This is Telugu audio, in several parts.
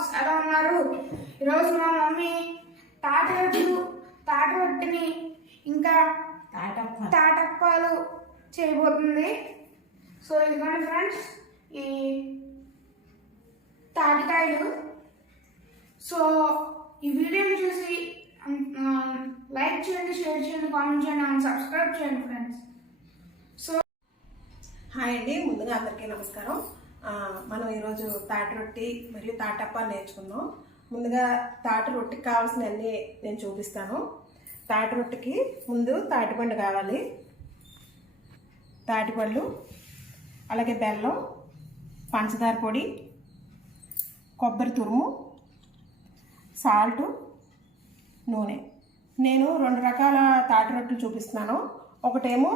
బ్లాగ్స్ ఎలా ఉన్నారు? ఈరోజు మా మమ్మీ తాటి రొట్టెని ఇంకా తాటప్పాలు చేయబోతుంది. సో ఇదిగోండి ఫ్రెండ్స్, ఈ తాటికాయలు. సో ఈ వీడియోని చూసి లైక్ చేయండి, షేర్ చేయండి, కామెంట్ చేయండి అండ్ సబ్స్క్రైబ్ చేయండి ఫ్రెండ్స్. సో హాయ్ అండి, ముందుగా అందరికీ నమస్కారం. మనం ఈరోజు తాటి రొట్టి మరియు తాటప్పాలు నేర్చుకుందాం. ముందుగా తాటి రొట్టికి కావాల్సినవన్నీ నేను చూపిస్తాను. తాటి రొట్టికి ముందు తాటిపండు కావాలి, తాటిపళ్ళు, అలాగే బెల్లం, పంచదార పొడి, కొబ్బరి తురుము, సాల్టు, నూనె. నేను 2 రకాల తాటి రొట్టెలు చూపిస్తున్నాను. ఒకటేమో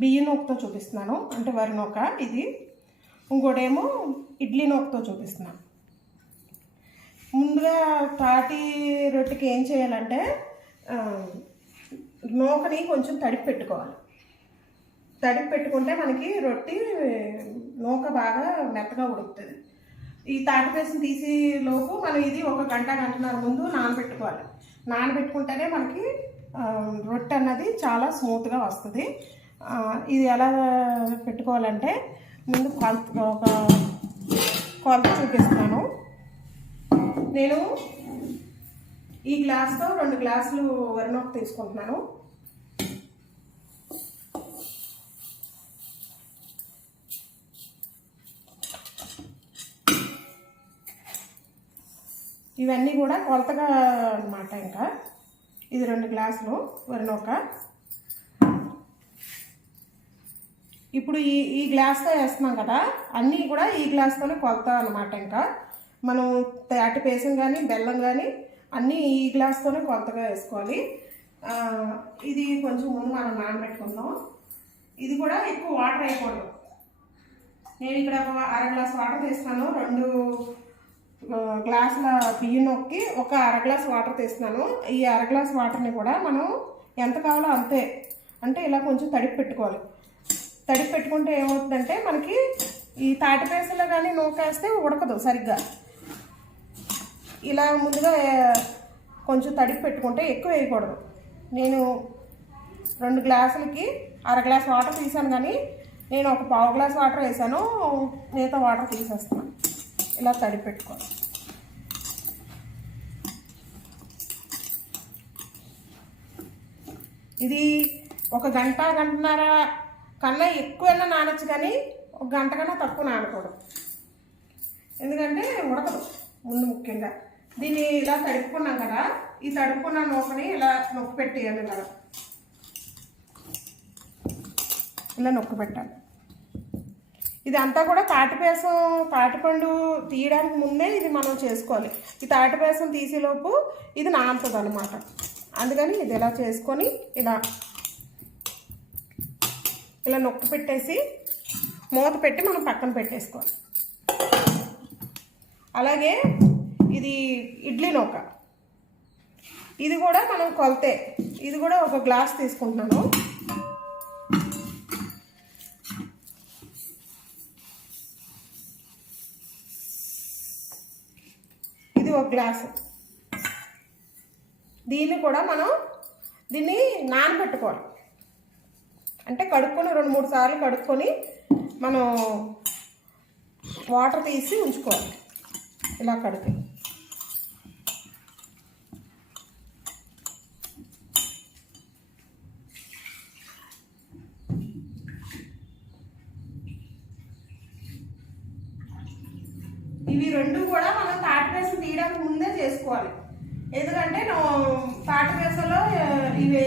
బియ్య నూకతో చూపిస్తున్నాను, అంటే వరి నూక ఇది. ఇంకోటేమో ఇడ్లీ నూకతో చూపిస్తున్నాను. ముందుగా తాటి రొట్టెకి ఏం చేయాలంటే నూకని కొంచెం తడిపి పెట్టుకోవాలి. తడిపి పెట్టుకుంటే మనకి రొట్టి నూక బాగా మెత్తగా ఉడుకుతుంది. ఈ తాటి పేసం తీసే లోపు మనం ఇది 1 గంటన్నర ముందు నానబెట్టుకోవాలి. నానబెట్టుకుంటేనే మనకి రొట్టె అన్నది చాలా స్మూత్గా వస్తుంది. ఇది ఎలా పెట్టుకోవాలంటే ముందు కొలత చూపిస్తాను. నేను ఈ గ్లాస్తో 2 గ్లాసులు వరి నూక తీసుకుంటున్నాను. ఇవన్నీ కూడా కొలతగా అన్నమాట. ఇంకా ఇది 2 గ్లాసులు వరి నూక. ఇప్పుడు ఈ గ్లాస్తో వేస్తున్నాం కదా, అన్నీ కూడా ఈ గ్లాస్తోనే కొలత అన్నమాట. ఇంకా మనం తాటి పేసం కానీ బెల్లం కానీ అన్నీ ఈ గ్లాస్తోనే కొలతగా వేసుకోవాలి. ఇది కొంచెం ముందు మనం నానబెట్టుకుందాం. ఇది కూడా ఎక్కువ వాటర్ అయిపోవడం. నేను ఇక్కడ 1/2 గ్లాస్ వాటర్ తీస్తున్నాను. 2 గ్లాసుల బియ్యం నొక్కి 1/2 గ్లాస్ వాటర్ తీస్తున్నాను. ఈ 1/2 గ్లాస్ వాటర్ని కూడా మనం ఎంత కావాలో అంతే, అంటే ఇలా కొంచెం తడిపి పెట్టుకోవాలి. తడిపి పెట్టుకుంటే ఏమవుతుందంటే మనకి ఈ తాటి పేసలో కానీ నూకేస్తే ఉడకదు సరిగ్గా. ఇలా ముందుగా కొంచెం తడిపి పెట్టుకుంటే ఎక్కువ వేయకూడదు. నేను 2 గ్లాసులకి 1/2 గ్లాస్ వాటర్ తీసాను, కానీ నేను 1/4 గ్లాస్ వాటర్ వేసాను, మిగతా వాటర్ తీసేస్తాను. ఇలా తడిపి పెట్టుకోవాలి. ఇది 1 గంటన్నర కన్నా ఎక్కువైనా నానొచ్చు, కానీ 1 గంట కన్నా తక్కువ నానకూడదు. ఎందుకంటే ఉడకదు ముందు. ముఖ్యంగా దీన్ని ఇలా తడుపుకున్నాం కదా, ఈ తడుపుకున్న నూకని ఇలా నొక్కి పెట్టేయాలి. ఇలా నొక్కి పెట్టాలి. ఇది అంతా కూడా తాటిపేసం, తాటిపండు తీయడానికి ముందే ఇది మనం చేసుకోవాలి. ఈ తాటిపేసం తీసేలోపు ఇది నానుతుంది అన్నమాట. అందుకని ఇది ఇలా చేసుకొని ఇలా నొక్కి పెట్టేసి మూత పెట్టి మనం పక్కన పెట్టేసుకోవాలి. అలాగే ఇది ఇడ్లీ నూక. ఇది కూడా మనం కొలతే. ఇది కూడా 1 గ్లాస్ తీసుకుంటున్నాను. ఇది 1 గ్లాసు. దీన్ని కూడా మనం నానబెట్టుకోవాలి. అంటే కడుక్కొని 2-3 సార్లు కడుక్కొని మనం వాటర్ తీసి ఉంచుకోవాలి. ఇలా కడుక్కి ఇవి 2 కూడా మనం తాటి పేసం తీయడానికి ముందే చేసుకోవాలి. ఎందుకంటే తాటి పేసలో ఇవి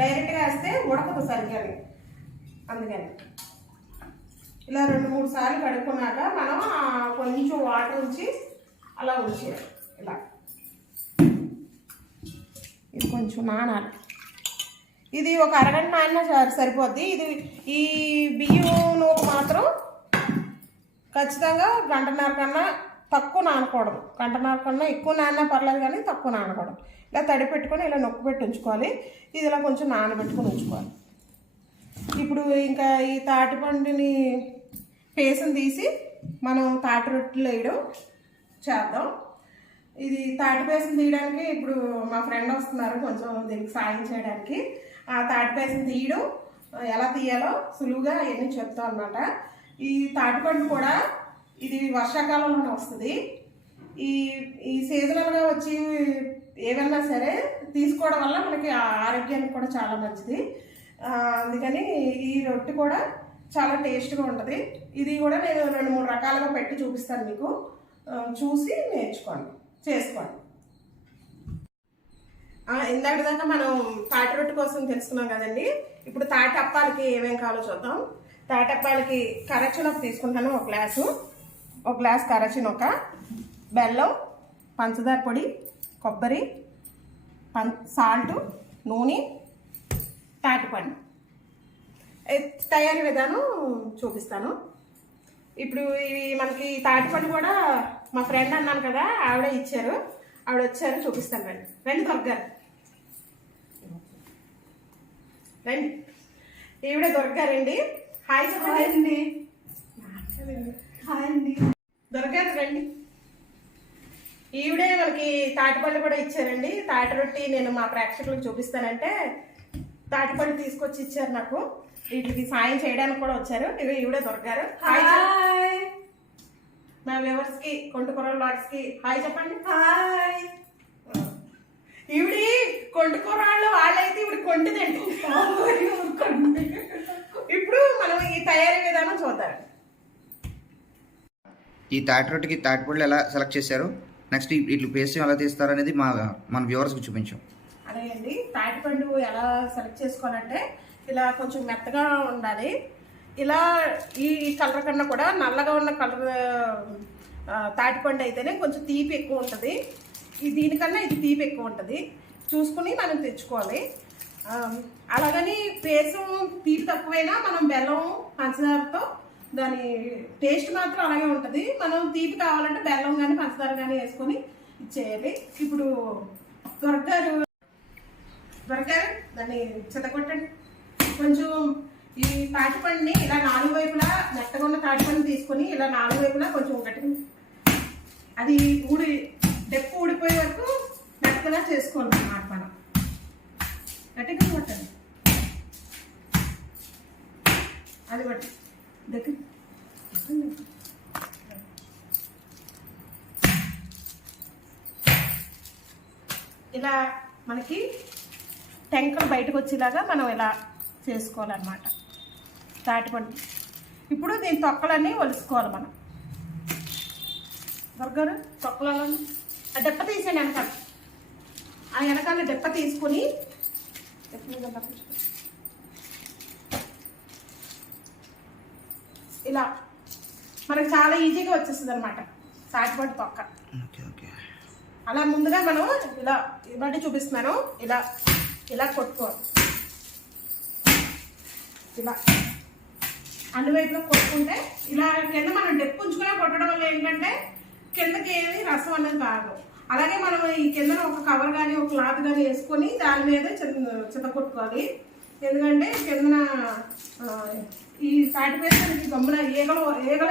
డైరెక్ట్గా వేస్తే ఉడకదు సరిగ్గా. అందుకని ఇలా 2-3 సార్లు కడుక్కున్నాక మనం కొంచెం వాటర్ ఉంచి అలా ఉంచేయాలి. ఇలా ఇది కొంచెం నానాలి. ఇది 1 అరగంట నానినా సరిపోద్ది. ఈ బియ్యం నూక మాత్రం ఖచ్చితంగా 1 గంటన్నర కన్నా తక్కువ నానకూడదు. 1 గంటన్నర కన్నా ఎక్కువ నానినా పర్లేదు, కానీ తక్కువ నానకూడదు. ఇలా తడి పెట్టుకొని ఇలా నొక్కి పెట్టి ఉంచుకోవాలి. ఇది ఇలా కొంచెం నానబెట్టుకొని ఉంచుకోవాలి. ఇప్పుడు ఇంకా ఈ తాటిపండుని పేసం తీసి మనం తాటి రొట్టెలు వేయడం చేద్దాం. ఇది తాటి పేసం తీయడానికి ఇప్పుడు మా ఫ్రెండ్ వస్తున్నారు కొంచెం దీనికి సాయం చేయడానికి. ఆ తాటి పేసం తీయడం ఎలా తీయాలో సులువుగా అవన్నీ చెప్తాం అనమాట. ఈ తాటిపండు కూడా ఇది వర్షాకాలంలోనే వస్తుంది. ఈ సీజనల్గా వచ్చి ఏమన్నా సరే తీసుకోవడం వల్ల మనకి ఆరోగ్యానికి కూడా చాలా మంచిది. అందుకని ఈ రొట్టె కూడా చాలా టేస్ట్గా ఉంటుంది. ఇది కూడా నేను 2-3 రకాలుగా పెట్టి చూపిస్తాను మీకు, చూసి నేర్చుకోండి, చేసుకోండి. ఇందాక దాకా మనం తాటి రొట్టె కోసం తెలుసుకున్నాం కదండి. ఇప్పుడు తాటి అప్పాలకి ఏమేమి కావాలో చూద్దాం. తాటి అప్పాలకి కరచునొక తీసుకుంటాను, ఒక గ్లాస్ కరచునొక, బెల్లం, పంచదార పొడి, కొబ్బరి, సాల్ట్, నూనె, తాటిపండు. తయారీ విధానం చూపిస్తాను. ఇప్పుడు ఇవి మనకి తాటిపండు కూడా మా ఫ్రెండ్ అన్నాను కదా, ఆవిడ ఇచ్చారు, ఆవిడ వచ్చారు, చూపిస్తాను. రండి దొరగారు, రండి. ఈవిడే దొరగారండి. హాయ్ చెప్పండి. హాయ్ అండి, దొరగారు రండి. ఈవిడే మనకి తాటిపండు కూడా ఇచ్చారండి. తాటి రొట్టి నేను మా ప్రేక్షకులకు చూపిస్తానంటే తాటిపండు తీసుకొచ్చి ఇచ్చారు నాకు. వీటికి సాయం చేయడానికి కూడా వచ్చారు. ఈవిడే దొరకారు. హాయ్. మా వ్యూవర్స్ కి, కొంటుకూర వ్లాగ్స్ కి హాయ్ చెప్పండి. హాయ్. ఈవిడి కొంటుకూర వాళ్ళైతే ఇవిడి కొంటిదండి. ఇప్పుడు మనం ఈ తయారీ విధానం చూద్దాం. ఈ తాటి రొట్టెకి తాటిపళ్ళు ఎలా సెలెక్ట్ చేశారు, నెక్స్ట్ ఇట్లు పేస్ట్ ఎలా తీస్తారు అనేది మన వ్యూవర్స్కి చూపించాం. అదే అండి, తాటిపండు ఎలా సెలెక్ట్ చేసుకోవాలంటే ఇలా కొంచెం మెత్తగా ఉండాలి. ఇలా ఈ కలర్ కన్నా కూడా నల్లగా ఉన్న కలర్ తాటిపండు అయితేనే కొంచెం తీపి ఎక్కువ ఉంటుంది. దీనికన్నా ఇది తీపి ఎక్కువ ఉంటుంది. చూసుకుని మనం తెచ్చుకోవాలి. అలాగని పేసం తీపి తక్కువైనా మనం బెల్లం, పంచదారతో దాని టేస్ట్ మాత్రం అలాగే ఉంటుంది. మనం తీపి కావాలంటే బెల్లం కానీ పంచదార కానీ వేసుకొని ఇచ్చేయాలి. ఇప్పుడు దొరకారు దాన్ని చెత్తకొట్టండి. కొంచెం ఈ తాటిపండుని ఇలా 4 వైపులా, మెత్తగా ఉన్న తాటిపండు తీసుకొని ఇలా 4 వైపులా కొంచెం గట్టిగా, అది డెప్పు ఊడిపోయే వరకు మెత్తగా చేసుకోవాలి అన్నమాట. మనం గట్టిగా కొట్టండి, అది బట్టి దగ్గర. ఇలా మనకి టెంకలు బయటకు వచ్చేలాగా మనం ఇలా చేసుకోవాలన్నమాట తాటిపండు. ఇప్పుడు దీని తొక్కలన్నీ ఒలుసుకోవాలి మనం. దొరగారు తొక్కలని ఆ డెప్ప తీసాను వెనకాల. ఆ వెనకాల డెప్ప తీసుకుని ఇలా మనకు చాలా ఈజీగా వచ్చేస్తుంది అనమాట తాటిపండు తొక్క. అలా ముందుగా మనం ఇలా ఇవన్నీ చూపిస్తున్నాను. ఇలా కొట్టుకోవాలి. ఇలా అన్ని వైపులో కొట్టుకుంటే ఇలా కింద మనం డెప్పు ఉంచుకునే కొట్టడం వల్ల ఏంటంటే కిందకి ఏమి రసం అనేది కాదు. అలాగే మనం ఈ కింద ఒక కవర్ కానీ ఒక క్లాత్ కానీ వేసుకొని దాని మీద చిత కొట్టుకోవాలి. ఎందుకంటే కింద ఈ తాటి పేస్ట్ గమ్మున ఈగలు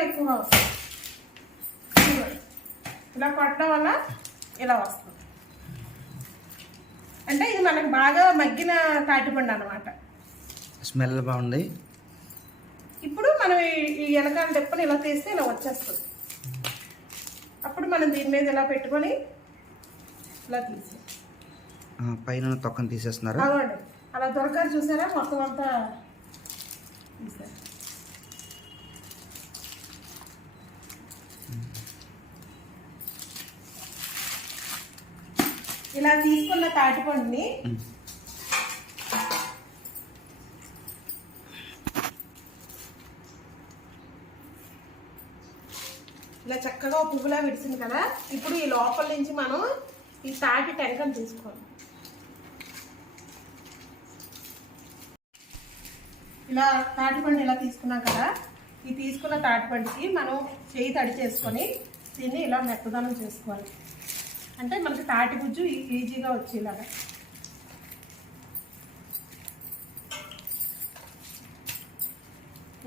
ఎక్కువగా వస్తాయి. ఇలా కొట్టడం వల్ల ఇలా వస్తుంది. అంటే ఇది మనకు బాగా మగ్గిన తాటిపండు అన్నమాట. స్మెల్ బాగుంది. ఇప్పుడు మనం ఈ వెనకాల డెప్పని ఇలా తీస్తే ఇలా వచ్చేస్తుంది. అప్పుడు మనం దీని మీద ఇలా పెట్టుకొని ఇలా తీసి పైన తొక్కను తీసేస్తున్నారు. అవునండి, అలా దొరకారు చూసారా, మొత్తం అంతా తీసారు. ఇలా తీసుకున్న తాటిపండుని ఇలా చక్కగా పువ్వులా విడిసింది కదా. ఇప్పుడు ఈ లోపల నుంచి మనం ఈ తాటి టెంకను తీసుకోవాలి. ఇలా తాటిపండు ఇలా తీసుకున్నాం కదా, ఈ తీసుకున్న తాటిపండుకి మనం చేయి తడి చేసుకొని దీన్ని ఇలా మెత్తదనం చేసుకోవాలి. అంటే మనకి తాటి గుజ్జు ఈజీగా వచ్చేలాగా.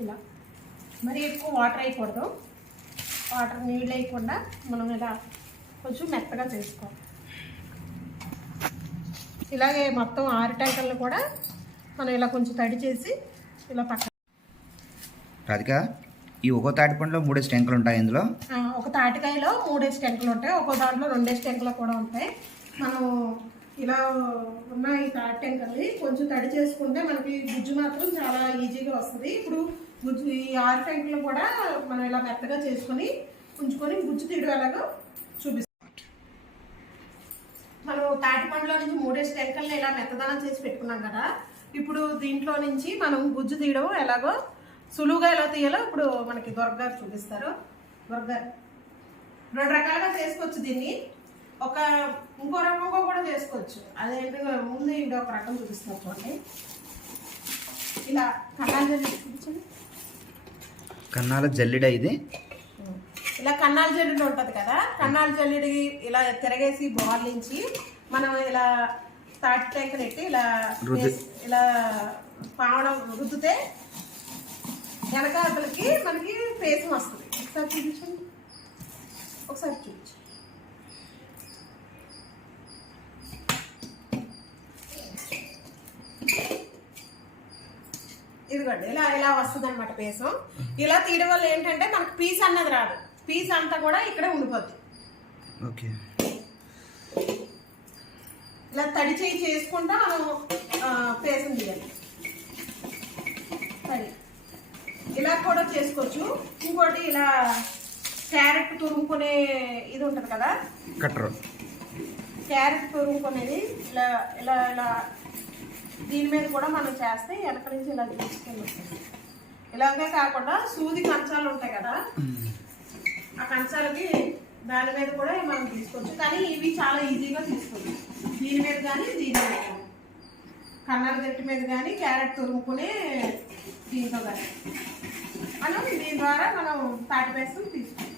ఇలా మరీ ఎక్కువ వాటర్ వేయకూడదు. వాటర్ నీళ్ళు వేయకుండా మనం ఇలా కొంచెం మెత్తగా చేసుకోవాలి. ఇలాగే మొత్తం 6 టెంకలను కూడా మనం ఇలా కొంచెం తడి చేసి ఇలా పక్కన. రాధిక, ఈ ఒక్కో తాటిపండులో 3 టెంకలు ఉంటాయి ఇందులో? ఒక తాటికాయలో 3 టెంకలు ఉంటాయి, ఒక్కో దాంట్లో 2 టెంకలు కూడా ఉంటాయి. మనం ఇలా ఉన్న ఈ తాటి టెంకల్ని కొంచెం తడి చేసుకుంటే మనకి గుజ్జు మాత్రం చాలా ఈజీగా వస్తుంది. ఇప్పుడు గుజ్జు ఈ 6 టెంకలు కూడా మనం ఇలా మెత్తగా చేసుకొని ఉంచుకొని గుజ్జు తీయడం ఎలాగో చూపిస్తాం. మనం తాటి పండులో నుంచి 3 టెంకల్ని ఇలా మెత్తదనం చేసి పెట్టుకున్నాం కదా. ఇప్పుడు దీంట్లో నుంచి మనం గుజ్జు తీయడం ఎలాగో సులువుగా ఎలా తీయాలో ఇప్పుడు మనకి దొరగారు చూపిస్తారు. దొరగారు 2 రకాలుగా చేసుకోవచ్చు దీన్ని. ఇంకో రకంగా కూడా చేసుకోవచ్చు. అదేంటి, ముందు ఇక్కడ ఒక రకం చూపిస్తాను చూడండి. ఇలా కన్నాల జల్లెడ చూపించండి. కన్నాల జల్లెడ ఇది. ఇలా కన్నాల జల్లెడ ఉంటుంది కదా, కన్నాల జల్లెడి ఇలా తిరగేసి బాలించి మనం ఇలా తాటి టెంక నెట్టి ఇలా పావడం రుద్దితే వెనకాతలకి మనకి పేసం వస్తుంది. ఒకసారి చూపించండి, ఒకసారి చూపించండి. ఇదిగోండి ఇలా వస్తుంది అనమాట పేసం. ఇలా తీయడం వల్ల ఏంటంటే మనకు పీస్ అన్నది రాదు, పీస్ అంతా కూడా ఇక్కడే ఉండిపోద్ది. ఓకే, ఇలా తడి చేయి చేసుకుంటా మనం పేసం తీయాలి. తడి ఇలా కూడా చేసుకోవచ్చు. ఇంకోటి ఇలా క్యారెట్ తురుముకునే ఇది ఉంటుంది కదా, కట్టరు. క్యారెట్ తురుముకునేది ఇలా ఇలా ఇలా దీని మీద కూడా మనం చేస్తే వెనక నుంచి ఇలా తీసుకొని వస్తుంది. ఇలాగే కాకుండా సూది కంచాలు ఉంటాయి కదా, ఆ కంచాలకి దాని మీద కూడా మనం తీసుకోవచ్చు. కానీ ఇవి చాలా ఈజీగా తీసుకోవచ్చు. దీని మీద కానీ దీని మీద కానీ, కన్నర చెట్టు మీద కానీ క్యారెట్ తురుముకునే దీంతో కానీ మనం దీని ద్వారా మనం తాటిపేసం తీసుకోవచ్చు.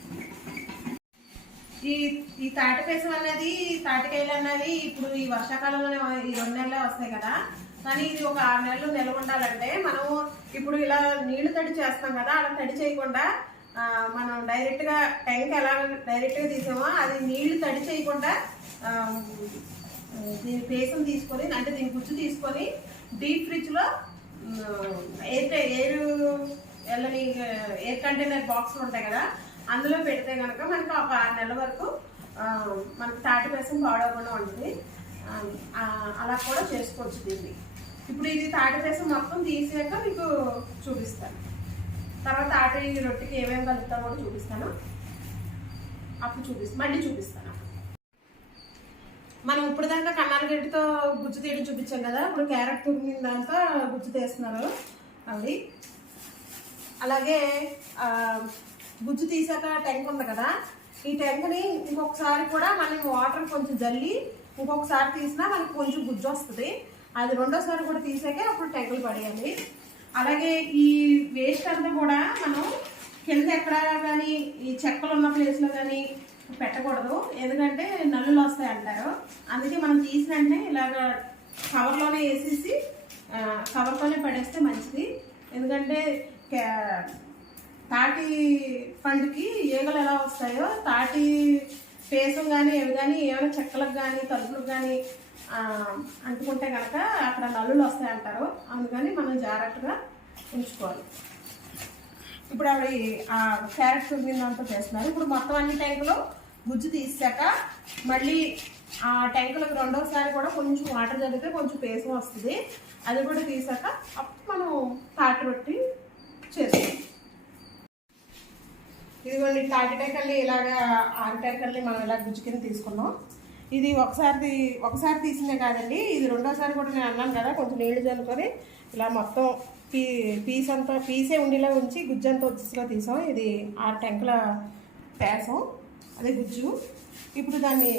ఈ తాటిపేసం అనేది, తాటికాయలు అన్నది ఇప్పుడు ఈ వర్షాకాలంలోనే ఈ 2 నెలలే వస్తాయి కదా. కానీ ఇది ఒక 6 నెలలు నిల్వ ఉండాలంటే మనం ఇప్పుడు ఇలా నీళ్లు తడి చేస్తాం కదా, అలా తడి చేయకుండా మనం డైరెక్ట్గా టెంక్ ఎలా డైరెక్ట్గా తీసామో అది నీళ్లు తడి చేయకుండా దీని పేసం తీసుకొని, అంటే దీని గుజ్జు తీసుకొని డీప్ ఫ్రిడ్జ్లో ఎయిర్ కంటైనర్ బాక్స్లు ఉంటాయి కదా, అందులో పెడితే కనుక మనకి ఒక 6 నెలల వరకు మనకి తాటి పేసం పాడవకుండా ఉంటుంది. అలా కూడా చేసుకోవచ్చు దీన్ని. ఇప్పుడు ఇది తాటి పేసం మొత్తం తీసాక మీకు చూపిస్తాను. తర్వాత తాటి రొట్టెకి ఏమేమి కలుపుతామో కూడా చూపిస్తాను. అప్పుడు మళ్ళీ చూపిస్తాను. మనం ఇప్పుడు దాకా కన్నాల గడ్డితో గుజ్జు తీయడం చూపించాం కదా, ఇప్పుడు క్యారెట్ తురిమిన దాంతో గుజ్జు తీస్తున్నారు అవి. అలాగే గుజ్జు తీసాక టెంక్ ఉంది కదా, ఈ టెంక్ని ఇంకొకసారి కూడా మనం వాటర్ కొంచెం జల్లి ఇంకొకసారి తీసినా మనకి కొంచెం గుజ్జు వస్తుంది. అది 2వ సారి కూడా తీసాకే అప్పుడు టెంకులు పడేయాలి. అలాగే ఈ వేస్ట్ అంతా కూడా మనం కింద ఎక్కడ కానీ ఈ చెక్కలు ఉన్న ప్లేస్లో కానీ పెట్టకూడదు, ఎందుకంటే నల్లులు వస్తాయి అంటారు. అందుకే మనం తీసిన వెంటనే ఇలాగ కవర్లోనే వేసేసి కవర్తోనే పడేస్తే మంచిది. ఎందుకంటే తాటి పండుకి ఈగలు ఎలా వస్తాయో, తాటి పేసం కానీ ఏవి కానీ ఏమైనా చెక్కలకు కానీ తలుపులకు కానీ అంటుకుంటే కనుక అక్కడ నల్లులు వస్తాయి అంటారు. అందుకని మనం జాగ్రత్తగా ఉంచుకోవాలి. ఇప్పుడు ఆవిడ క్యారెట్ తురిమిందంతా చేస్తున్నారు. ఇప్పుడు మొత్తం అన్ని ట్యాంకులు గుజ్జు తీసాక మళ్ళీ ఆ ట్యాంకులకు 2వ సారి కూడా కొంచెం వాటర్ జరిగితే కొంచెం పేసం వస్తుంది. అది కూడా తీసాక అప్పుడు మనం తాటి రొట్టి చేస్తాం. ఇదిగోండి తాటి టెంకల్ని ఇలాగా 6 టెంకల్ని మనం ఇలా గుజ్జు కింద తీసుకున్నాం. ఇది ఒకసారి తీసిందే కాదండి, ఇది 2వ సారి కూడా నేను అన్నాను కదా, కొంచెం నీళ్లు చల్లుకొని ఇలా మొత్తం పీసే ఉండేలా ఉంచి గుజ్జు అంతా వచ్చేలా తీసాం. ఇది 6 టెంకల పేసం, అదే గుజ్జు. ఇప్పుడు దాన్ని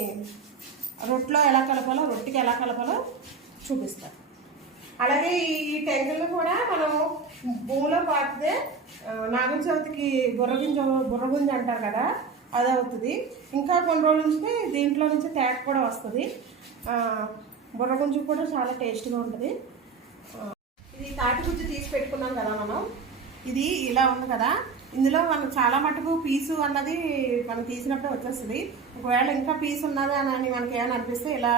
రొట్టెలో ఎలా కలపాలో, రొట్టెకి ఎలా కలపాలో చూపిస్తాను. అలాగే ఈ టెంకలు కూడా మనం భూమిలో పాతితే నాగుల చవితికి బుర్రగుంజ అంటారు కదా, అది అవుతుంది. ఇంకా కొన్ని రోజుల నుంచి దీంట్లో నుంచి తేక కూడా వస్తుంది. బుర్రగుంజు కూడా చాలా టేస్ట్గా ఉంటుంది. ఇది తాటి గుజ్జు తీసి పెట్టుకున్నాం కదా మనం, ఇది ఇలా ఉంది కదా, ఇందులో మనం చాలా మటుకు పీసు అన్నది మనం తీసినప్పుడే వచ్చేస్తుంది. ఒకవేళ ఇంకా పీసు ఉన్నదా అని మనకి ఏమైనా అనిపిస్తే ఇలా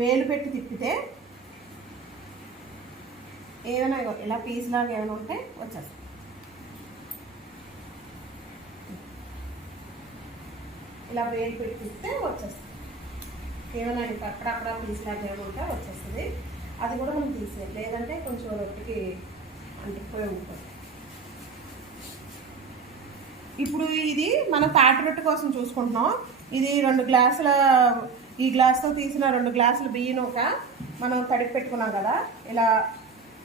వేలు పెట్టి తిప్పితే ఏమైనా ఇలా పీస్ లాగా ఏమైనా ఉంటే వచ్చేస్తుంది. ఇలా వేలు పెట్టి తిప్పితే వచ్చేస్తుంది. ఏమైనా ఇంకా అక్కడక్కడ పీస్ లాగా ఏమైనా ఉంటే వచ్చేస్తుంది. అది కూడా మనం తీసేయాలి, లేదంటే కొంచెం రొట్టెకి అంటిపోయి ఉంటుంది. ఇప్పుడు ఇది మన తాటి రొట్టె కోసం చూసుకుంటున్నాం. ఇది 2 గ్లాసుల, ఈ గ్లాస్తో తీసిన 2 గ్లాసుల బియ్యం ఒక మనం తడిపి పెట్టుకున్నాం కదా, ఇలా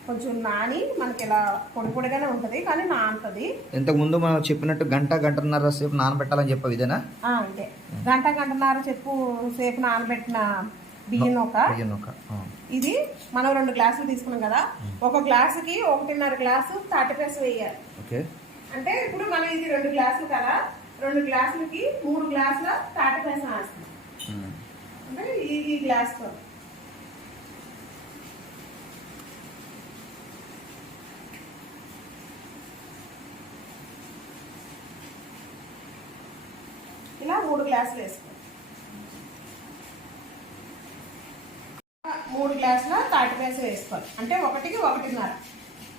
కొంచెం నాని మనకి ఇలా పొడి పొడిగానే ఉంటుంది కానీ నానుతుంది. ఇంతకుముందు మనం చెప్పినట్టు గంటన్నర సేపు నానబెట్టాలని చెప్పావు ఇదేనా? అంతే, గంటన్నర సేపు నానబెట్టిన బియ్యం ఒక. ఇది మనం 2 గ్లాసులు తీసుకున్నాం కదా, ఒక గ్లాసుకి 1.5 గ్లాసు తాటిపేస వేయాలి. అంటే ఇప్పుడు మనం ఇది 2 గ్లాసులు కదా, 2 గ్లాసులకి 3 గ్లాసుల తాటిపేస వేస్తాం. అంటే ఈ గ్లాస్తో ఇలా 3 గ్లాసులు వేసుకోవాలి. 3 గ్లాసుల తాటిపేస వేసుకోవాలి. అంటే 1కి 1.5,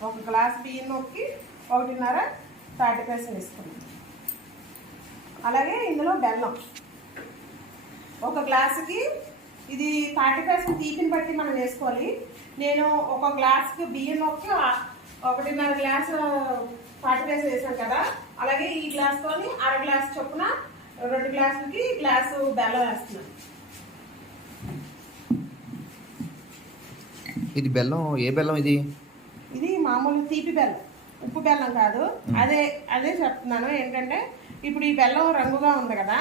1 గ్లాసు బియ్యం నొక్కి 1.5 తాటిపేస వేసుకోవాలి. అలాగే ఇందులో బెల్లం 1 గ్లాసుకి, ఇది తాటిపేస తీపిని బట్టి మనం వేసుకోవాలి. నేను 1 గ్లాసుకి బియ్యం నొక్కి 1.5 గ్లాసు తాటిపేస వేసాను కదా, అలాగే ఈ గ్లాసుతో 1/2 గ్లాసు చొప్పున 2 గ్లాసులకి గ్లాసు బెల్లం వేస్తున్నాను. ఇది బెల్లం ఏ బెల్లం? ఇది మామూలు తీపి బెల్లం, ఉప్పు బెల్లం కాదు. అదే చెప్తున్నాను. ఏంటంటే ఇప్పుడు ఈ బెల్లం రంగుగా ఉంది కదా,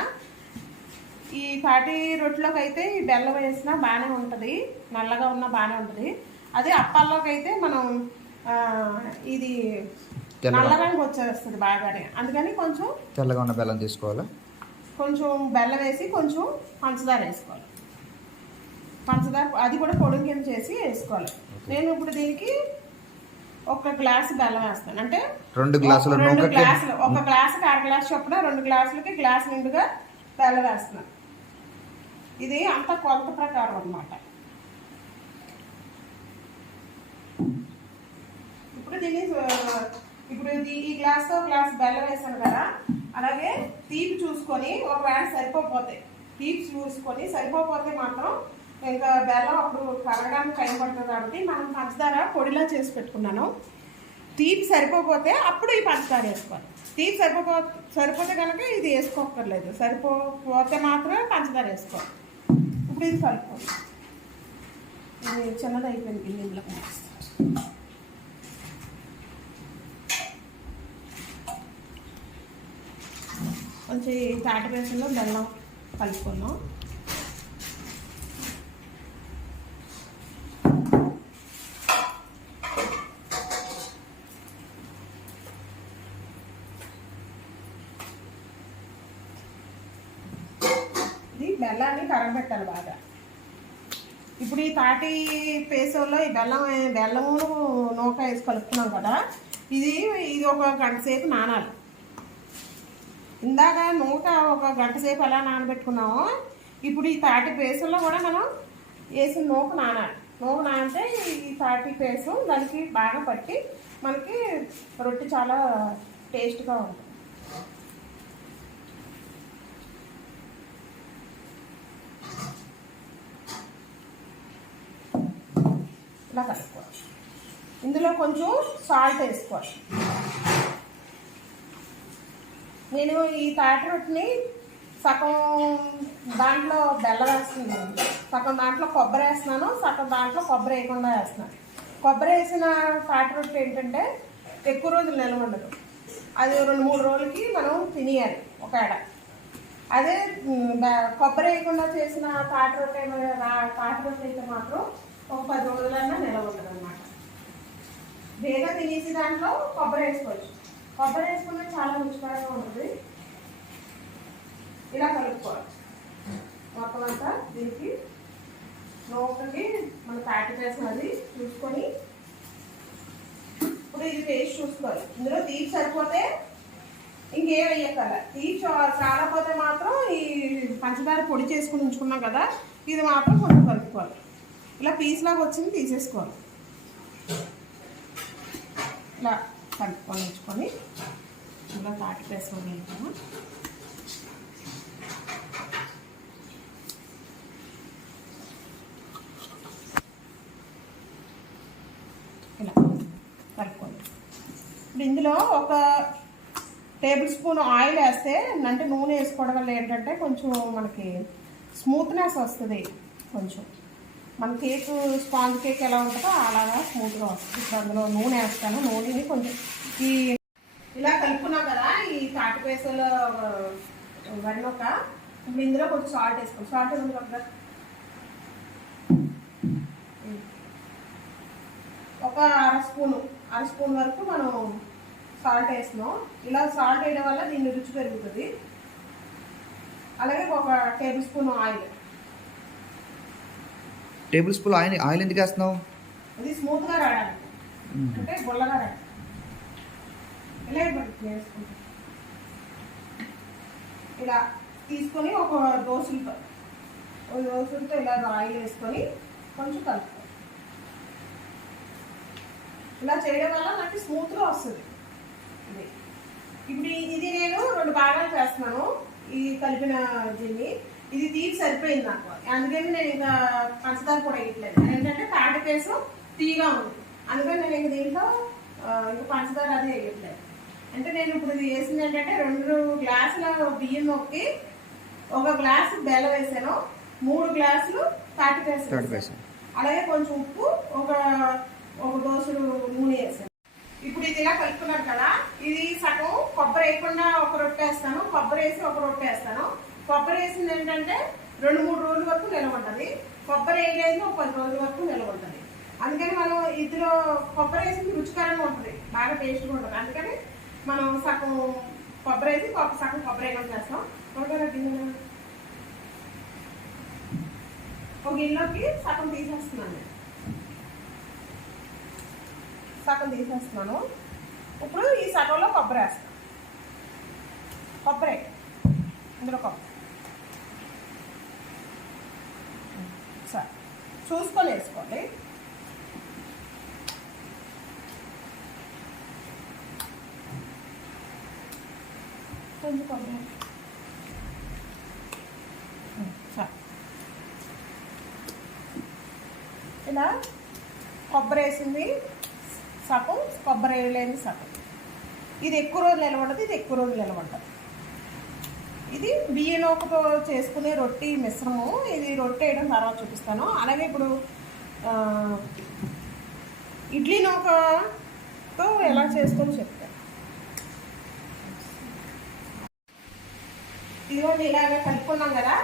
ఈ తాటి రొట్టెలోకి అయితే ఈ బెల్లం వేసినా బాగానే ఉంటుంది, నల్లగా ఉన్నా బాగానే ఉంటుంది. అదే అప్పాల్లోకి అయితే మనం ఇది నల్ల రంగు వచ్చేస్తుంది బాగానే. అందుకని కొంచెం తెల్లగా ఉన్న బెల్లం తీసుకోవాలా, కొంచెం బెల్లం వేసి కొంచెం పంచదార వేసుకోవాలి. పంచదార అది కూడా పొడి కింద చేసి వేసుకోవాలి. నేను ఇప్పుడు దీనికి 1 గ్లాసు బెల్లం వేస్తాను. అంటే 2 గ్లాసులు, 1 గ్లాసుకి 1/2 గ్లాసు చొప్పున 2 గ్లాసులకి గ్లాసు నిండుగా బెల్లం వేస్తున్నాను. ఇది అంత కొలత ప్రకారం అన్నమాట. ఇప్పుడు ఈ గ్లాస్తో గ్లాస్ బెల్లం వేసాను కదా, అలాగే తీపి చూసుకొని ఒకవేళ సరిపోతే మాత్రం ఇంకా బెల్లం అప్పుడు కరగడానికి టైం పడుతుంది కాబట్టి మనం పంచదార పొడిలా చేసి పెట్టుకున్నాను. తీపి సరిపోతే అప్పుడు ఈ పంచదార వేసుకోవాలి. తీపి సరిపోతే కనుక ఇది వేసుకోక్కర్లేదు, సరిపోతే మాత్రమే పంచదార వేసుకోవాలి. ఇప్పుడు ఇది కలుపుకోవాలి. ఇది చిన్నది అయిపోయింది గిన్నెలో. కొంచెం ఈ తాటి పేసంలో బెల్లం కలుపుకున్నాం. ఇది బెల్లాన్ని కరగబెట్టాలి బాగా. ఇప్పుడు ఈ తాటి పేసంలో ఈ బెల్లము నూక వేసి కలుపుకున్నాం కదా, ఇది 1 గంట సేపు నానాలి. ఇందాక నూక 1 గంట సేపు ఎలా నానబెట్టుకున్నామో ఇప్పుడు ఈ తాటి పేసంలో కూడా మనం వేసిన నూక నానాలి. నూక నానితే ఈ తాటి పేసం దానికి బాగా పట్టి మనకి రొట్టె చాలా టేస్ట్గా ఉంటుంది. ఇలా కలుపుకోవాలి. ఇందులో కొంచెం సాల్ట్ వేసుకోవాలి. నేను ఈ తాటి రొట్టెని సగం దాంట్లో బెల్లం వేస్తున్నాను, సగం దాంట్లో కొబ్బరి వేస్తున్నాను, సగం దాంట్లో కొబ్బరి వేయకుండా వేస్తున్నాను. కొబ్బరి వేసిన తాటి రొట్టె ఏంటంటే ఎక్కువ రోజులు నిల్వ ఉండదు, అది 2-3 రోజులకి మనం తినేయాలి ఒక ఏడ. అదే కొబ్బరి వేయకుండా చేసిన తాటి రొట్టె అయితే మాత్రం ఒక 10 రోజులన్నా నిల్వ ఉంటుంది అన్నమాట. వేగా తినేసి దాంట్లో కొబ్బరి వేసుకోవచ్చు. కొబ్బరి వేసుకుంటే చాలా రుచికరంగా ఉంటుంది. ఇలా కలుపుకోవాలి మొత్తం అంతా. దీనికి నూకకి మన తాటి చేసినది చూసుకొని ఇప్పుడు ఇది టేస్ట్ చూసుకోవాలి. ఇందులో తీపి సరిపోతే ఇంకేం వేయక్కల. టీ చాలపోతే మాత్రం ఈ పంచదార పొడి చేసుకుని ఉంచుకున్నాం కదా, ఇది మాత్రం కొంచెం కలుపుకోవాలి. ఇలా పీస్ లాగా వచ్చింది తీసేసుకోవాలి. ఇలా కలుపుకొని ఉంచుకొని ఇలా తాటి వేసుకొని వెళ్తాము. ఇలా కలుపుకోండి. ఇప్పుడు ఇందులో ఒక టేబుల్ స్పూన్ ఆయిల్ వేస్తే, అంటే నూనె వేసుకోవడం వల్ల ఏంటంటే కొంచెం మనకి స్మూత్నెస్ వస్తుంది. కొంచెం మన కేక్ స్పాంజ్ కేక్ ఎలా ఉంటుందో అలాగా స్మూత్గా వస్తుంది. ఇప్పుడు అందులో నూనె వేస్తాను. నూనెని కొంచెం ఈ ఇలా కలుపుకున్నాం కదా ఈ తాటి పేసలో వరినొక. ఇప్పుడు ఇందులో కొంచెం సాల్ట్ వేసుకోండి. సాల్ట్ ఉంది కదా, ఒక అర స్పూన్ వరకు మనం సాల్ట్ వేసినాం. ఇలా సాల్ట్ వేయడం వల్ల దీన్ని రుచి పెరుగుతుంది. అలాగే ఒక table spoon oil. Table spoon oil ఎందుకు వేస్తున్నావు? ఇది స్మూత్గా రావడానికి, అంటే గుల్లగా రావడానికి. ఇలా వేసుకుంటాం. ఇలా తీసుకొని ఒక దోసులతో ఇలా ఆయిల్ వేసుకొని కొంచెం కలుపుకోవాలి. ఇలా చేయడం వల్ల నాకు స్మూత్గా వస్తుంది. ఇప్పుడు ఇది నేను 2 భాగాలు చేస్తున్నాను. ఈ కలిపిన దీన్ని ఇది తీసి సరిపోయింది నాకు. అందుకని నేను ఇంకా పంచదార కూడా వేయట్లేదు. ఏంటంటే తాటి పేసం తీగా ఉంది, అందుకని నేను ఇంక దీంట్లో ఇంకా పంచదార అది వేయట్లేదు. అంటే నేను ఇప్పుడు ఇది వేసింది ఏంటంటే 2 గ్లాసుల బియ్యం నొక్కి 1 గ్లాసు బెల్లం వేసాను, 3 గ్లాసులు తాటి పేసం, అలాగే కొంచెం ఉప్పు, ఒక దోసలు నూనె వేసాను. ఇప్పుడు ఇది ఇలా కలుపుకున్నారు కదా, ఇది సగం కొబ్బరి వేయకుండా ఒక రొట్టె వేస్తాను, కొబ్బరి వేసి ఒక రొట్టె వేస్తాను. కొబ్బరి వేసింది ఏంటంటే 2-3 రోజుల వరకు నిల్వ ఉంటుంది. కొబ్బరి వేయలేదు ఒక 10 రోజుల వరకు నిల్వ ఉంటుంది. అందుకని మనం ఇందులో కొబ్బరి వేసింది రుచికరంగా ఉంటుంది, బాగా టేస్ట్గా ఉంటుంది. అందుకని మనం సగం కొబ్బరి వేసి సగం కొబ్బరి వేయడం చేస్తాం. ఒక గిన్నెలోకి సగం తీసేస్తున్నాను. ఇప్పుడు ఈ సగంలో కొబ్బరి వేస్తాను. కొబ్బరి ఇందులో సరే చూసుకొని వేసుకోండి. కొంచెం కొబ్బరి సరే ఇలా కొబ్బరి వేసింది సగం, కొబ్బరి వేయలేని సగం. ఇది ఎక్కువ రోజులు నిలబడదు, ఇది ఎక్కువ రోజులు నిలబడదు. ఇది బియ్య నూకతో చేసుకునే రొట్టి మిశ్రమం. ఇది రొట్టె వేయడం తర్వాత చూపిస్తాను. అలాగే ఇప్పుడు ఇడ్లీ నూకతో ఎలా చేసుకొని చెప్తాను. ఇదిగోండి ఇలాగ కలుపుకున్నాం కదా,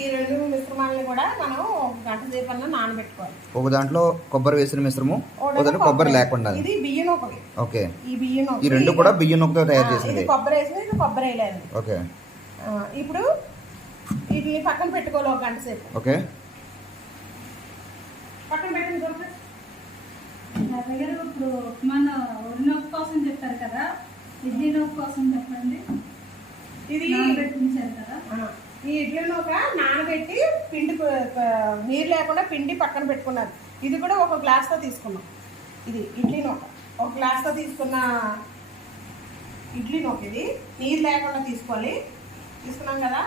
ఈ 2 మిశ్రమాలని కూడా మనం 1 గంట సేపు నానబెట్టుకోవాలి. ఒక దాంట్లో కొబ్బరి వేసిన మిశ్రమం, కొబ్బరి లేకుండా. ఇది బియ్య నూక. ఓకే, ఈ బియ్య నూక, ఈ 2 కూడా బియ్య నూకతో తయారు చేసింది. కొబ్బరి వేసింది, ఇది కొబ్బరి వేయలేదు. ఓకే, ఇప్పుడు ఇది పక్కన పెట్టుకోవాలి 1 గంట సేపు. ఓకే, పక్కన పెట్టిన తర్వాత ఇప్పుడు మన ఒరి నొప్పి కోసం చెప్పారు కదా, ఇడ్లీ నొప్పి కోసం చెప్పండి. ఇది పెట్టించారు కదా, ఈ ఇడ్లీ నూక నానబెట్టి పిండి నీరు లేకుండా పిండి పక్కన పెట్టుకున్నారు. ఇది కూడా 1 గ్లాస్తో తీసుకున్నాం. ఇది ఇడ్లీ నూక 1 గ్లాస్తో తీసుకున్న ఇడ్లీ నూక. ఇది నీరు లేకుండా తీసుకున్నాం కదా.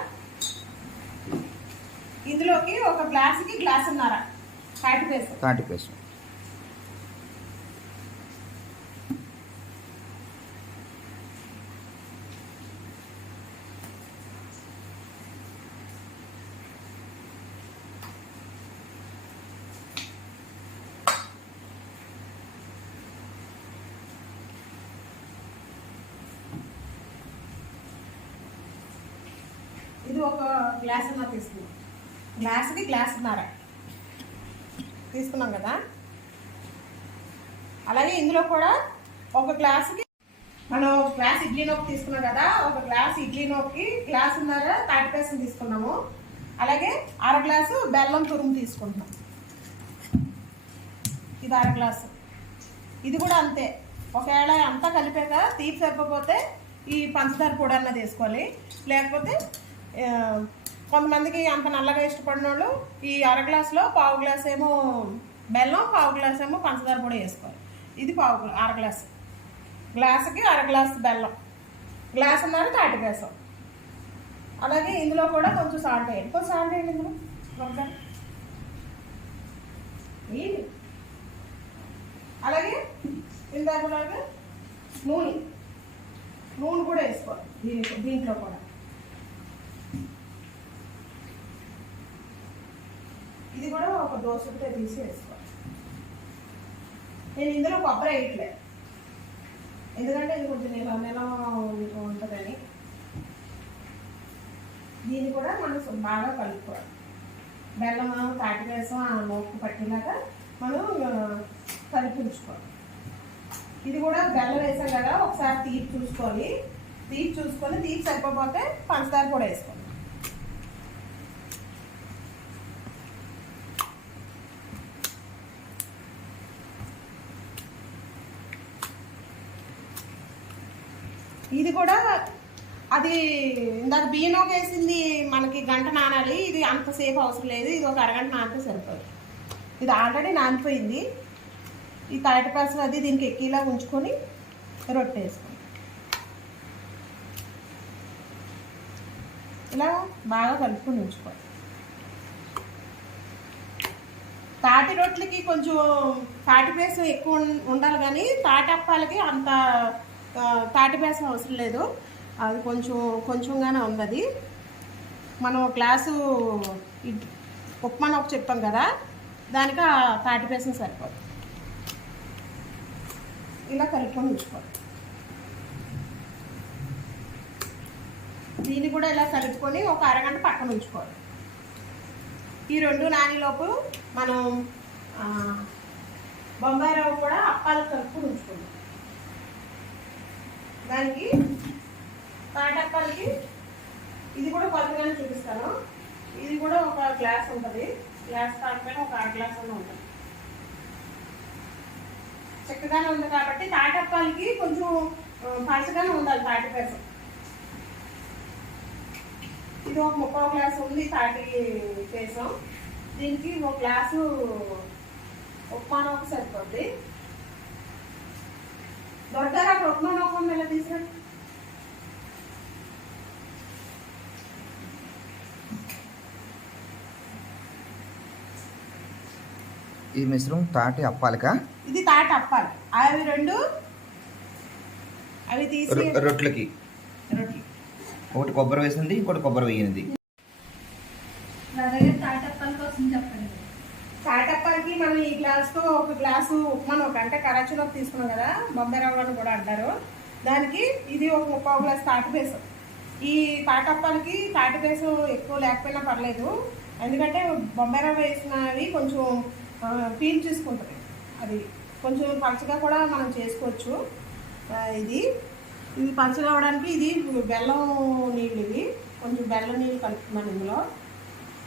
ఇందులోకి 1 గ్లాసుకి గ్లాసున్నర తాటి పేస్ట్. ఇది 1 గ్లాసున్నర తీసుకున్నాం. గ్లాసుకి గ్లాసున్నర తీసుకున్నాం కదా. అలాగే ఇందులో కూడా 1 గ్లాసుకి మనం 1 గ్లాస్ ఇడ్లీ నూక తీసుకున్నాం కదా, 1 గ్లాస్ ఇడ్లీ నూకకి గ్లాసున్నర తాటి పేస్ట్ తీసుకున్నాము. అలాగే 1/2 గ్లాసు బెల్లం తురుము తీసుకుంటున్నాం. ఇది 1/2 గ్లాసు. ఇది కూడా అంతే. ఒకవేళ అంతా కలిపాక తీపి సరిపోతే ఈ పంచదార పొడి అన్నది వేసుకోవాలి. లేకపోతే కొంతమందికి అంత నల్లగా ఇష్టపడిన వాళ్ళు ఈ అర గ్లాసులో పావు గ్లాస్ ఏమో బెల్లం, పావు గ్లాస్ ఏమో పంచదార పొడి వేసుకోవాలి. ఇది అర గ్లాసు, గ్లాసుకి అర గ్లాసు బెల్లం, గ్లాసున్నర తాటి బేసం. అలాగే ఇందులో కూడా కొంచెం సాల్ట్ వేయండి. కొంచెం సాల్ట్ వేయండి ఇందులో ఒకసారి వేయండి. అలాగే ఇందాకలాగా నూనె కూడా వేసుకోవాలి దీంట్లో కూడా. ఇది కూడా ఒక దోసతో తీసి వేసుకోవాలి. నేను ఇందులో కొబ్బరి వేయట్లేదు, ఎందుకంటే ఇది కొంచెం నెల ఉంటుందని. దీన్ని కూడా మనం బాగా కలుపుకోవాలి. బెల్లం తాటి వేసం ఆ నోకు పట్టేలాగా మనం కలిపి ఉంచుకోవాలి. ఇది కూడా బెల్లం వేసాం కదా, ఒకసారి తీపి చూసుకొని తీపి సరిపోతే పంచదార కూడా వేసుకోవాలి. ఇది కూడా అది ఇందాక బియ్యం వేసింది మనకి గంట నానాలి, ఇది అంతసేపు అవసరం లేదు. ఇది ఒక అరగంట నానితే సరిపోదు. ఇది ఆల్రెడీ నానిపోయింది. ఈ తాటి పెసలు అది దీనికి ఎక్కిలా ఉంచుకొని రొట్టె వేసుకోండి. ఇలా బాగా కలుపుకొని ఉంచుకోవాలి. తాటి రొట్టెలకి కొంచెం తాటి పేసం ఎక్కువ ఉండాలి, కానీ తాటి అప్పాలకి అంత తాటి పేసం అవసరం లేదు. అది కొంచెంగానే ఉన్నది. మనం గ్లాసు ఉప్మా ఒక చెప్పాం కదా, దానికి ఆ తాటి పేసం సరిపోదు. ఇలా కలుపుకొని ఉంచుకోవాలి. దీన్ని కూడా ఇలా కలుపుకొని ఒక అరగంట పక్కన ఉంచుకోవాలి. ఈ రెండు నానిలోపు మనం బొంబాయి రవ్వ కూడా అప్పాలు కలుపుకొని ఉంచుకోవాలి. దానికి తాటప్పాలకి ఇది కూడా కొలతగానే చూపిస్తాను. ఇది కూడా ఒక గ్లాస్ ఉంటుంది, గ్లాస్ తాటిపైన ఒక అర గ్లాస్ అన్న ఉంటుంది. చక్కగానే ఉంది కాబట్టి తాటప్పాలకి కొంచెం పలచగానే ఉండాలి తాటి పేసం. ఇది ఒక 3/4 గ్లాసు ఉంది తాటి పేసం. దీనికి ఒక గ్లాసు ఉప్మా నూక సరిపోద్ది. దొడ్డారా అక్కడ ఉప్మా నూక ఇలా తీసుకురండి. ఈ మిశ్రమం తాటి అప్పాలకా? ఇది తాటి అప్పాలి. అవి రెండు అవి తీసి రొట్టెలకి ఒకటి కొబ్బరి వేసింది, ఇంకోటి కొబ్బరి వేయింది. తాటప్పాలకి మనం ఈ గ్లాస్తో ఒక గ్లాసు ఉప్మా ఒక అంటే కరాచీలోకి తీసుకున్నాం కదా, బొంబాయి రవ్వ అని కూడా అంటారు. దానికి ఇది ఒక 3/4 గ్లాస్ తాటి పేసం. ఈ తాటప్పాలకి తాటి పేసం ఎక్కువ లేకపోయినా పర్లేదు, ఎందుకంటే బొంబాయి రవ్వ వేసినవి కొంచెం పీల్ చేసుకుంటుంది. అది కొంచెం పలచగా కూడా మనం చేసుకోవచ్చు. ఇది పలచగా అవడానికి ఇది బెల్లం నీళ్ళు, ఇవి కొంచెం బెల్లం నీళ్ళు కలుపుతున్నాను. ఇందులో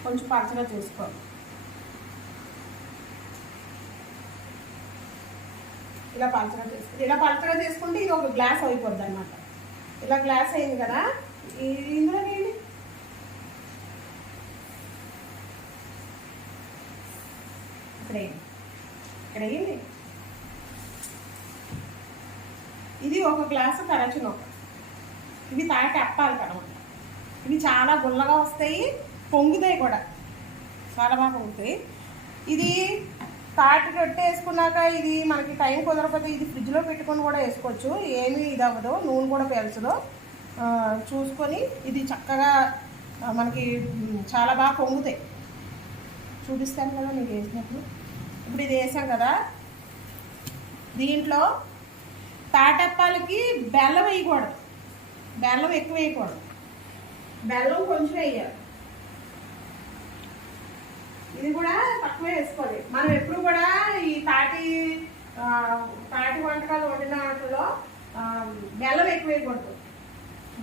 కొంచెం పలచగా చేసుకోవాలి. ఇలా పలచగా చేసుకుంటే ఇది ఒక గ్లాస్ అయిపోద్ది అన్నమాట. ఇలా గ్లాస్ అయింది కదా, ఇందులో నీళ్ళు ఇక్కడ వేయండి. ఇది ఒక గ్లాసు కరాచీ నూక. ఇవి తాటి అప్పాలి కనమాట. ఇవి చాలా గుల్లగా వస్తాయి, పొంగుతాయి కూడా, చాలా బాగా పొంగుతాయి. ఇది తాటి రొట్టె వేసుకున్నాక ఇది మనకి టైం కుదరకపోతే ఇది ఫ్రిడ్జ్లో పెట్టుకొని కూడా వేసుకోవచ్చు. ఏమీ ఇది అవ్వదు, నూనె కూడా పీల్చదు. చూసుకొని ఇది చక్కగా మనకి చాలా బాగా పొంగుతాయి. చూపిస్తాను కదా మీకు వేసినప్పుడు. ఇప్పుడు ఇది వేసాం కదా, దీంట్లో తాటప్పాలకి బెల్లం వేయకూడదు, బెల్లం ఎక్కువ వేయకూడదు, బెల్లం కొంచెం వేయాలి. ఇది కూడా తక్కువ వేసుకోవాలి. మనం ఎప్పుడు కూడా ఈ తాటి వంటకాలు వండిన వాటిలో బెల్లం ఎక్కువ వేయకూడదు.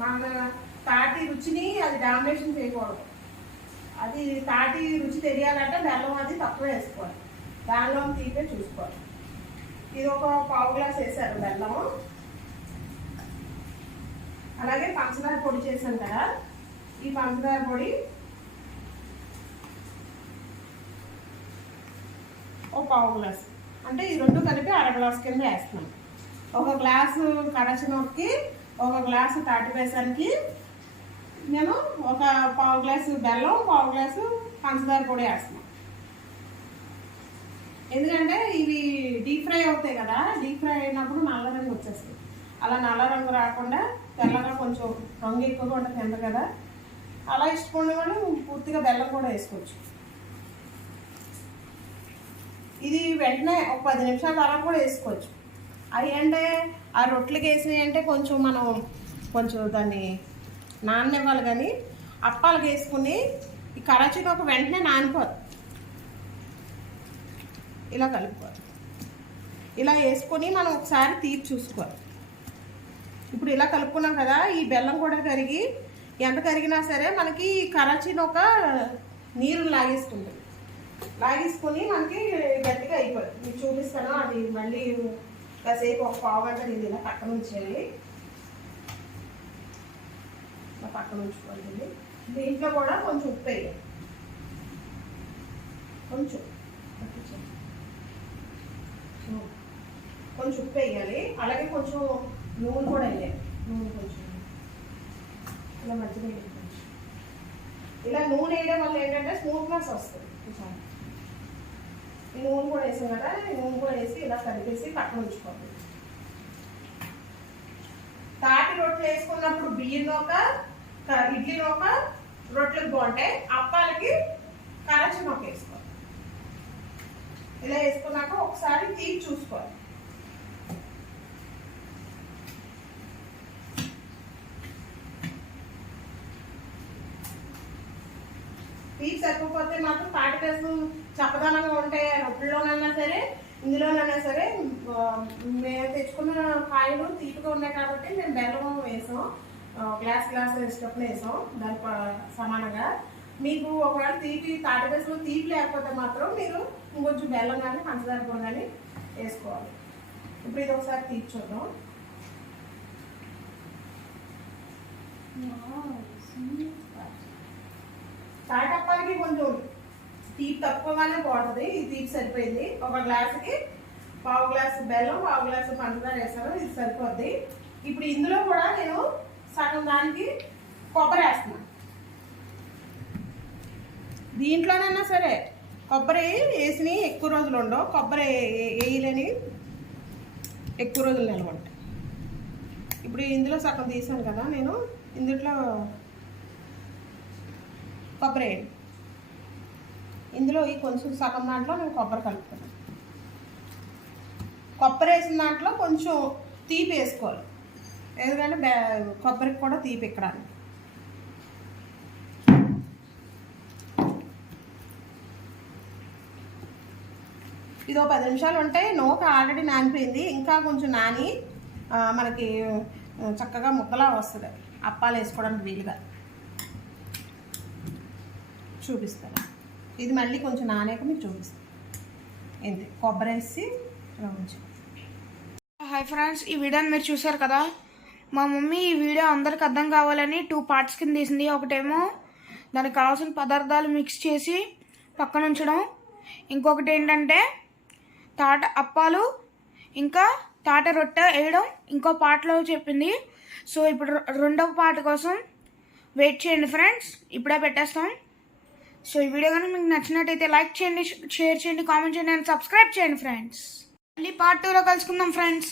మన తాటి రుచిని అది డామినేషన్ చేయకూడదు. అది తాటి రుచి తెలియాలంటే బెల్లం అది తక్కువ వేసుకోవాలి, దానిలో తీపే చూసుకోవాలి. ఇది ఒక 1/4 గ్లాస్ వేసారు బెల్లము. అలాగే పంచదార పొడి చేశాను కదా, ఈ పంచదార పొడి ఒక పావు గ్లాసు, అంటే ఈ రెండు కలిపి అర గ్లాసు కింద వేస్తున్నాను. ఒక గ్లాసు కడచనొక్కి ఒక గ్లాసు తాటి బేసానికి నేను ఒక పావు గ్లాసు బెల్లం, పావు గ్లాసు పంచదార పొడి వేస్తున్నాను. ఎందుకంటే ఇవి డీప్ ఫ్రై అవుతాయి కదా, డీప్ ఫ్రై అయినప్పుడు నల్ల రంగు వచ్చేస్తుంది. అలా నల్ల రంగు రాకుండా తెల్లగా కొంచెం రంగు ఎక్కువగా ఉంటుంది ఎంత కదా, అలా ఇష్టపడిన వాళ్ళు పూర్తిగా బెల్లం కూడా వేసుకోవచ్చు. ఇది వెంటనే ఒక 10 నిమిషాల తర్వాత కూడా వేసుకోవచ్చు. అవి అంటే ఆ రొట్టెలకి వేసినవి అంటే కొంచెం దాన్ని నాననివ్వాలి, కానీ అప్పాలకి వేసుకుని ఈ కరాచీని ఒక వెంటనే నానిపోదు. ఇలా కలుపుకోవాలి. ఇలా వేసుకొని మనం ఒకసారి తీపి చూసుకోవాలి. ఇప్పుడు ఇలా కలుపుకున్నాం కదా, ఈ బెల్లం కూడా కరిగి ఎంత కరిగినా సరే మనకి కరాచీని ఒక నీరు లాగేసుకొని మనకి గట్టిగా అయిపోతుంది. మీకు చూపిస్తాను. అది మళ్ళీ కాసేపు ఒక పావు గంట దీన్ని ఇలా పక్కన ఉంచేయాలి. ఇలా పక్కన ఉంచుకోవాలి. దీంట్లో కూడా కొంచెం ఉప్పు వేయాలి, కొంచెం ఉప్పు వేయాలి. అలాగే కొంచెం నూనె కూడా వేయాలి. నూనె కొంచెం ఇలా మధ్యలో కొంచెం ఇలా నూనె వేయడం వల్ల ఏంటంటే స్మూత్నెస్ వస్తుంది. ఈ నూనె కూడా వేసాం కదా, ఈ నూనె కూడా వేసి ఇలా కలిపేసి పక్కన ఉంచుకోవాలి. తాటి రొట్టెలు వేసుకున్నప్పుడు బియ్యం నూక, ఇడ్లీ నూక రొట్టెలకు బాగుంటాయి. అప్పాలకి కరాచీ నూక వేసుకోవాలి. ఇలా వేసుకున్నాక ఒకసారి తీపి చూసుకోవాలి. తీపి సరిపోతే మాత్రం తాటి కేసు చప్పదనంగా ఉంటాయి. రొట్టెల్లోనైనా సరే ఇందులోనైనా సరే మేము తెచ్చుకున్న కాయలు తీపిగా ఉన్నాయి కాబట్టి మేము బెల్లం వేసాం. గ్లాస్ వేసేటప్పుడు వేసాం దానికి సమానంగా. మీకు ఒకవేళ తాటి కేసులో తీపి లేకపోతే మాత్రం మీరు ఇంకొంచెం బెల్లం కానీ పంచదార పొడి కానీ వేసుకోవాలి. ఇప్పుడు ఇది ఒకసారి తీపి చూద్దాం. తాటప్పాలకి కొంచెం తీపి తక్కువగానే బాగుంటుంది. ఈ తీపి సరిపోయింది. ఒక గ్లాసుకి పావు గ్లాసు బెల్లం, పావు గ్లాసు పంచదార వేసాను. ఇది సరిపోద్ది. ఇప్పుడు ఇందులో కూడా నేను సగం దానికి కొబ్బరి వేస్తున్నాను. దీంట్లోనైనా సరే కొబ్బరి వేసి ఎక్కువ రోజులు ఉండవు, కొబ్బరి వేయలేని ఎక్కువ రోజులు నిల్వ ఉంటాయి. ఇప్పుడు ఇందులో సగం తీసాను కదా నేను, ఇందులో కొబ్బరి వేయండి. ఇందులో ఈ కొంచెం సగం దాంట్లో నేను కొబ్బరి కలుపుతాను. కొబ్బరి వేసిన దాంట్లో కొంచెం తీపి వేసుకోవాలి, ఎందుకంటే కొబ్బరికి కూడా తీపి ఎక్కడానికి. ఇది 10 నిమిషాలు ఉంటే నూక ఆల్రెడీ నానిపోయింది. ఇంకా కొంచెం నాని మనకి చక్కగా ముక్కలా వస్తుంది. అప్పాలు వేసుకోవడానికి వీలుగా చూపిస్తాను. ఇది మళ్ళీ కొంచెం నానాక మీకు చూపిస్తాను. ఏంటి కొబ్బరి వేసి ఉంచి. హాయ్ ఫ్రెండ్స్, ఈ వీడియోని మీరు చూసారు కదా. మా మమ్మీ ఈ వీడియో అందరికి అర్థం కావాలని 2 పార్ట్స్ కింద తీసింది. ఒకటేమో దానికి కావాల్సిన పదార్థాలు మిక్స్ చేసి పక్కన ఉంచడం, ఇంకొకటి ఏంటంటే తాట అప్పాలు ఇంకా తాట రొట్టె వేయడం ఇంకో పార్ట్లో చెప్పింది. సో ఇప్పుడు రెండవ పార్ట్ కోసం వెయిట్ చేయండి ఫ్రెండ్స్, ఇప్పుడే పెట్టేస్తాం. సో ఈ వీడియో కనుక మీకు నచ్చినట్టయితే లైక్ చేయండి, షేర్ చేయండి, కామెంట్ చేయండి అండ్ సబ్స్క్రైబ్ చేయండి ఫ్రెండ్స్. మళ్ళీ పార్ట్ 2లో కలుసుకుందాం ఫ్రెండ్స్.